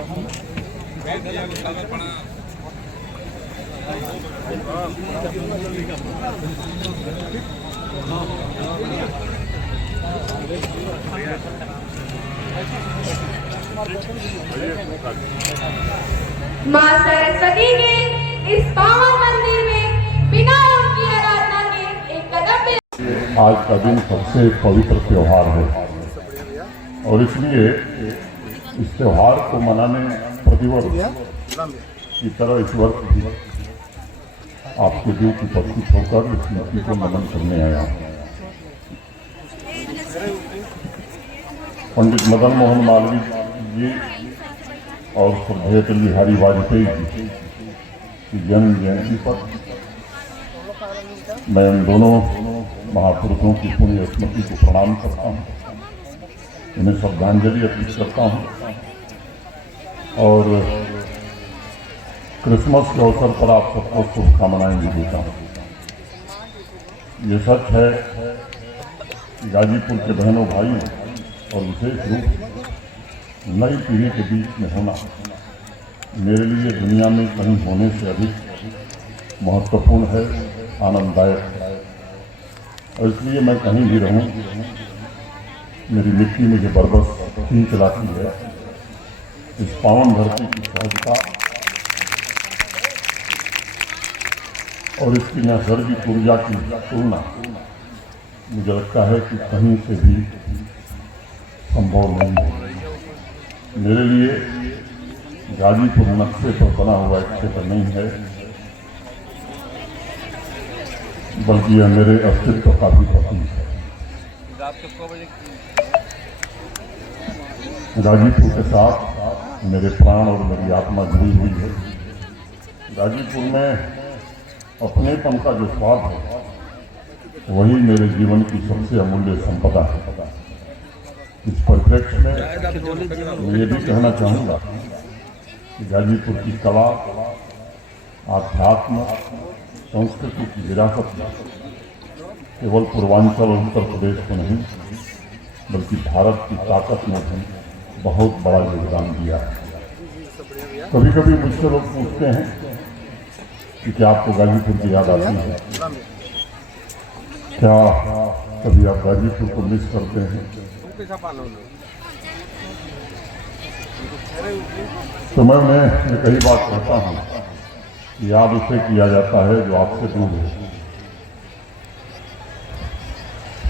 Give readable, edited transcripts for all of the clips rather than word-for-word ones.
मां सरस्वती के इस पावन मंदिर में बिना उनकी आराधना के एक कदम भी। आज का दिन सबसे पवित्र त्योहार है और इसलिए इस त्योहार को मनाने प्रतिवर्ष की तरह इस वर्ष भी आपके बीच उपस्थित होकर इस स्मृति को नमन करने आया हूँ। पंडित मदन मोहन मालवीय जी और श्रद्धेय अटल बिहारी वाजपेयी जी की जन्म जयंती पर मैं उन दोनों महापुरुषों की पुण्य स्मृति को प्रणाम करता हूँ, उन्हें श्रद्धांजलि अर्पित करता हूँ और क्रिसमस के अवसर पर आप सबको शुभकामनाएं भी देता हूँ। ये सच है कि गाजीपुर के बहनों भाइयों और विशेष रूप से नई पीढ़ी के बीच में होना मेरे लिए दुनिया में कहीं होने से अधिक महत्वपूर्ण है, आनंददायक है। और इसलिए मैं कहीं भी रहूं, मेरी मिट्टी मुझे बरबस खींच लाती है। इस पावन धरती की सहजता और इसकी नैसर्गिक ऊर्जा की तुलना मुझे लगता है कि कहीं से भी संभव नहीं है। मेरे लिए गाजीपुर नक्शे पर बना हुआ एक क्षेत्र नहीं है, बल्कि यह मेरे अस्तित्व का भी प्रतीक है। गाजीपुर के साथ मेरे प्राण और मेरी आत्मा जुड़ी हुई है। गाजीपुर में अपनेपन का जो स्वाद है वही मेरे जीवन की सबसे अमूल्य संपदा है। इस परिप्रेक्ष्य में मैं ये भी कहना चाहूँगा कि गाजीपुर की कला, आध्यात्म, संस्कृति की विरासत में केवल पूर्वांचल और उत्तर प्रदेश को नहीं बल्कि भारत की ताकत में भी बहुत बड़ा योगदान दिया है। कभी कभी मुझसे लोग पूछते हैं कि क्या आपको गाजीपुर की याद आती है, क्या कभी आप गाजीपुर को मिस करते हैं? तो मैं उन्हें एक ही बात कहता हूँ, याद उसे किया जाता है जो आपसे दूर है,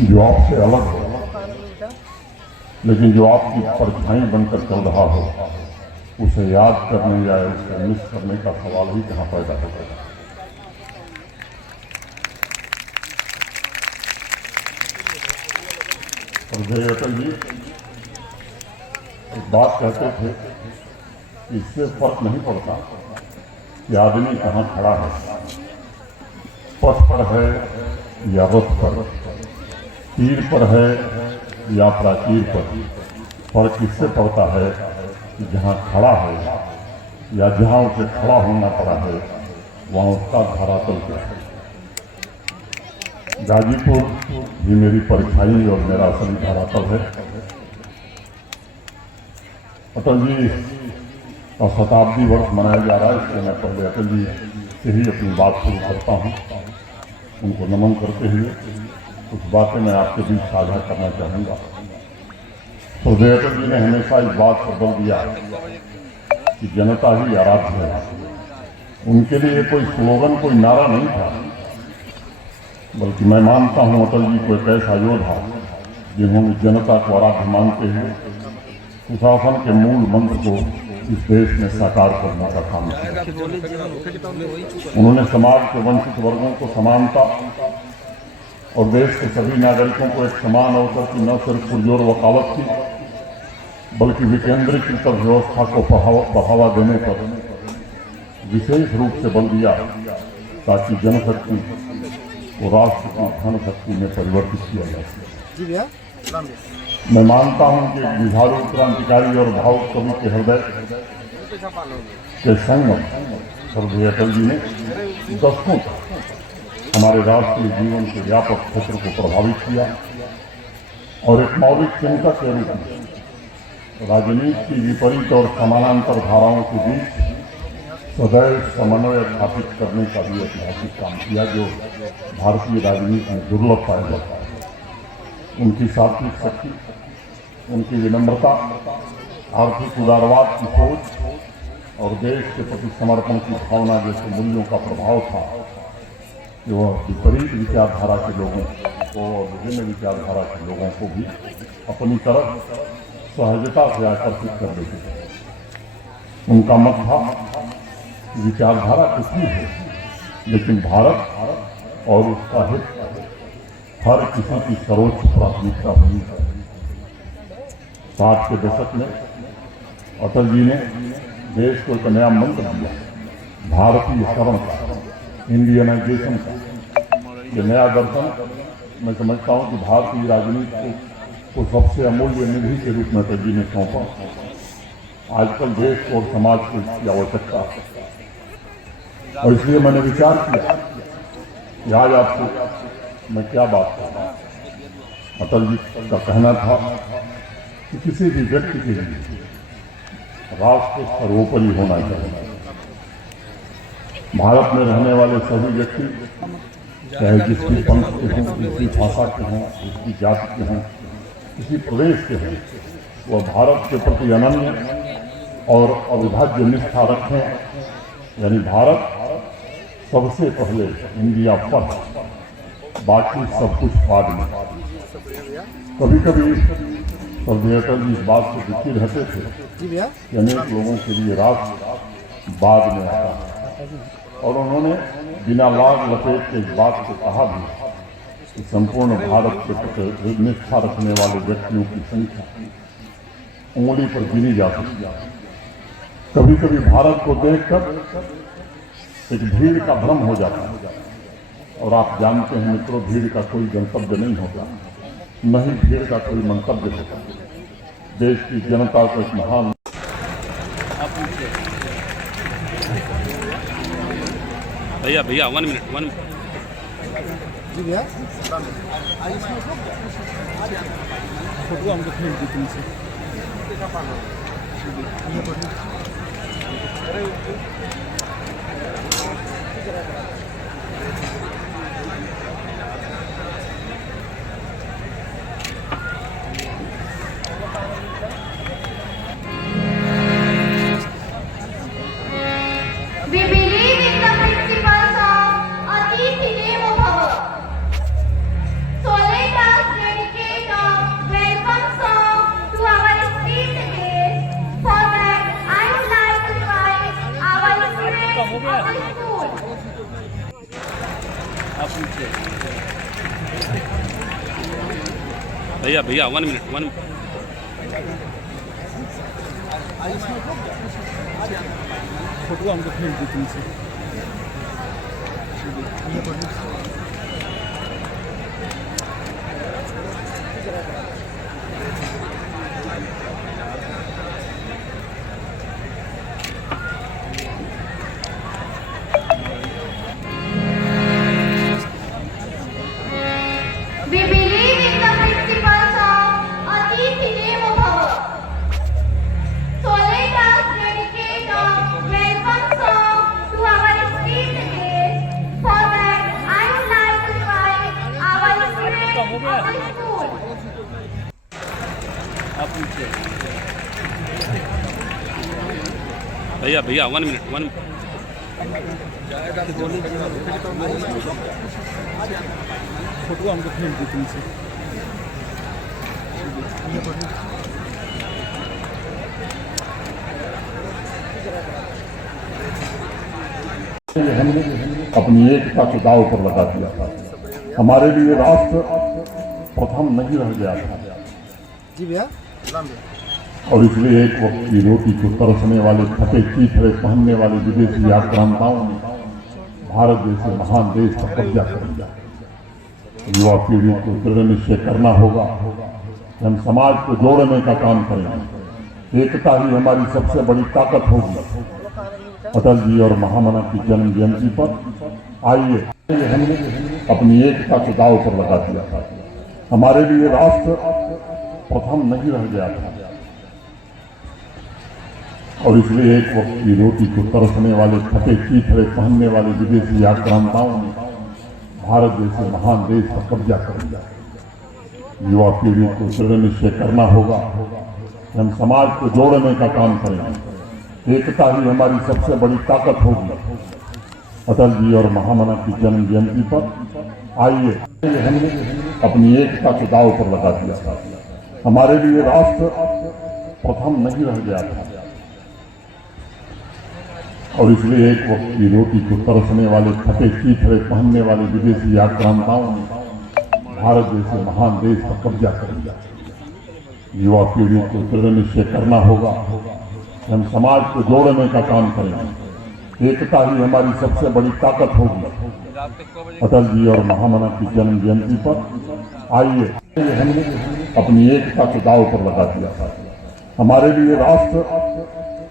जो आपसे अलग हो, लेकिन जो आपकी परछाई बनकर चल रहा हो, उसे याद करने या उसे मिस करने का सवाल ही कहाँ पैदा होता है। और जय अटल जी एक बात कहते थे कि इससे फर्क नहीं पड़ता कि आदमी कहाँ खड़ा है, पथ पर है या रथ पर, तीर पर है या प्राचीर पर। फर्क इससे पड़ता है कि जहाँ खड़ा है या जहाँ उसे खड़ा होना पड़ा है वहाँ उसका धरातल क्या है। गाजीपुर भी मेरी परछाई और मेरा असली धरातल है। अटल जी का शताब्दी वर्ष मनाया जा रहा है, इसलिए मैं पहले अटल जी से ही अपनी बात शुरू करता हूँ। उनको नमन करते हुए कुछ बातें मैं आपके बीच साझा करना चाहूँगा। तो अटल जी ने हमेशा इस बात पर बल दिया कि जनता ही आराध्य है। उनके लिए कोई स्लोगन, कोई नारा नहीं था, बल्कि मैं मानता हूँ अटल जी को एक ऐसा योद्धा जिन्होंने जनता को आराध्य मानते हुए सुशासन के मूल मंत्र को इस देश में साकार करने का काम किया। उन्होंने समाज के वंचित वर्गों को समानता और देश के सभी नागरिकों को एक समान अवसर की न सिर्फ पुरजोर वकालत की बल्कि विकेंद्रीकृत व्यवस्था को बढ़ावा देने पर विशेष रूप से बल दिया ताकि जनशक्ति को राष्ट्र की धन शक्ति में परिवर्तित किया जा सके। मैं मानता हूं कि जुझारू क्रांतिकारी और भावुक कवि के हृदय के संगम श्रद्धेय अटल जी ने दशकों तक हमारे राष्ट्रीय जीवन के व्यापक क्षेत्र को प्रभावित किया और एक मौलिक चिंतक के रूप में राजनीति की विपरीत और समानांतर धाराओं के बीच सदैव समन्वय स्थापित करने का भी ऐतिहासिक काम किया, जो भारतीय राजनीति में दुर्लभ पाया जाता है। उनकी सात्विक शक्ति, उनकी विनम्रता, आर्थिक उदारवाद की सोच और देश के प्रति समर्पण की भावना जैसे मूल्यों का प्रभाव था कि वह विपरीत विचारधारा के लोगों को और विभिन्न विचारधारा के लोगों को भी अपनी तरफ सहजता से आकर्षित कर देते थे। उनका मत था कि विचारधारा कुछ भी है, लेकिन भारत और उसका हित हर किसी की सर्वोच्च प्राथमिकता होनी चाहिए। 60 के दशक में अटल जी ने देश को एक नया मंत्र दिया, भारतीय शरण का, इंडियनाइजेशन का। ये नया दर्शन मैं समझता हूँ कि भारतीय राजनीति को सबसे अमूल्य निधि के रूप में अटल जी ने सौंपा। आजकल देश और समाज को इसकी आवश्यकता है और इसलिए मैंने विचार किया कि आज आपको मैं क्या बात करूँ। अटल जी का कहना था कि किसी भी व्यक्ति के लिए राष्ट्र सर्वोपरि होना चाहिए। भारत में रहने वाले सभी व्यक्ति, चाहे जिसकी पंथ के हों, किसी भाषा के हों, जिसकी जाति के हों, किसी प्रदेश के हों, वह भारत के प्रति अनन्य और अविभाज्य निष्ठा रखें। यानी भारत सबसे पहले, इंडिया फर्स्ट, बाकी सब कुछ बाद में। कभी कभी श्रद्धेय अटल जी इस बात से दुखी रहते थे कि अनेक लोगों के लिए राष्ट्र बाद में आता है, और उन्होंने बिना लाग लपेट के इस बात को कहा भी कि संपूर्ण भारत के प्रति निष्ठा रखने वाले व्यक्तियों की संख्या उंगली पर गिनी जा सकती है। कभी कभी भारत को देखकर एक भीड़ का भ्रम हो जाता है, और आप जानते हैं मित्रों, भीड़ का कोई गंतव्य नहीं होता, न ही भीड़ का कोई मंतव्य होता। देश की जनता को एक महान भैया 1 मिनट जी भैया फोटो हमको भेज दी तुमसे। We believe in the principles of Atithi Devo Bhava. So let us dedicate a welcome song to our esteemed guests. For that, I would like to invite our students of the school. भैया 1 minute photo हमको भेज दी तुमसे। We believe in the principles of Atithi Devo Bhava. So let us dedicate a welcome song to our esteemed guests. For that, I would like to invite our students of the school. भैया 1 minute photo हमको भेज दी तुमसे। हमने अपनी एकता के दाव पर लगा दिया था। हमारे लिए राष्ट्र प्रथम नहीं रह गया था, जी भैया और इसलिए एक वक्त की रोटी को तरसने वाले फटे चीथड़े पहनने वाले विदेशी आक्रांताओं ने भारत जैसे महान देश पर कब्जा कर लिया। युवा पीढ़ी को दृढ़ निश्चय करना होगा कि हम समाज को जोड़ने का काम करेंगे। एकता ही हमारी सबसे बड़ी ताकत होगी। अटल जी और महामना की जन्म जयंती पर आइए हमने अपनी एकता के दाव पर लगा दिया था। हमारे लिए राष्ट्र प्रथम नहीं रह गया था, और इसलिए एक वक्त की रोटी को तरसने वाले फटे चीथड़े पहनने वाले विदेशी आक्रांताओं ने भारत जैसे महान देश पर कब्जा कर लिया। युवा पीढ़ी को दृढ़ निश्चय करना होगा कि हम समाज को जोड़ने का काम करेंगे। एकता ही हमारी सबसे बड़ी ताकत होगी। अटल जी और महामना की जन्म जयंती पर आइए हमने अपनी एकता को दांव पर लगा दिया था। हमारे लिए राष्ट्र प्रथम नहीं रह गया था और इसलिए एक वक्त की रोटी को तरसने वाले फटे चीथड़े पहनने वाले विदेशी आक्रांताओं ने भारत जैसे महान देश पर कब्जा कर लिया। युवा पीढ़ी को दृढ़ निश्चय करना होगा कि हम समाज को जोड़ने का काम करेंगे। एकता ही हमारी सबसे बड़ी ताकत होगी। अटल जी और महामना की जन्म जयंती पर आइए हमने अपनी एकता को दांव पर लगा दिया था। हमारे लिए राष्ट्र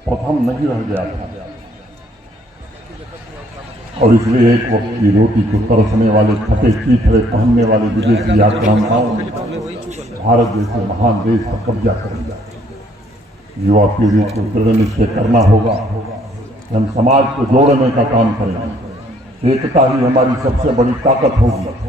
प्रथम नहीं रह गया था और इसलिए एक वक्त की रोटी को तरसने वाले फटे चीथड़े पहनने वाले विदेशी आक्रांताओं ने भारत जैसे महान देश पर कब्जा कर लिया। युवा पीढ़ी को दृढ़ निश्चय करना होगा कि हम समाज को जोड़ने का काम करेंगे। एकता ही हमारी सबसे बड़ी ताकत होगी।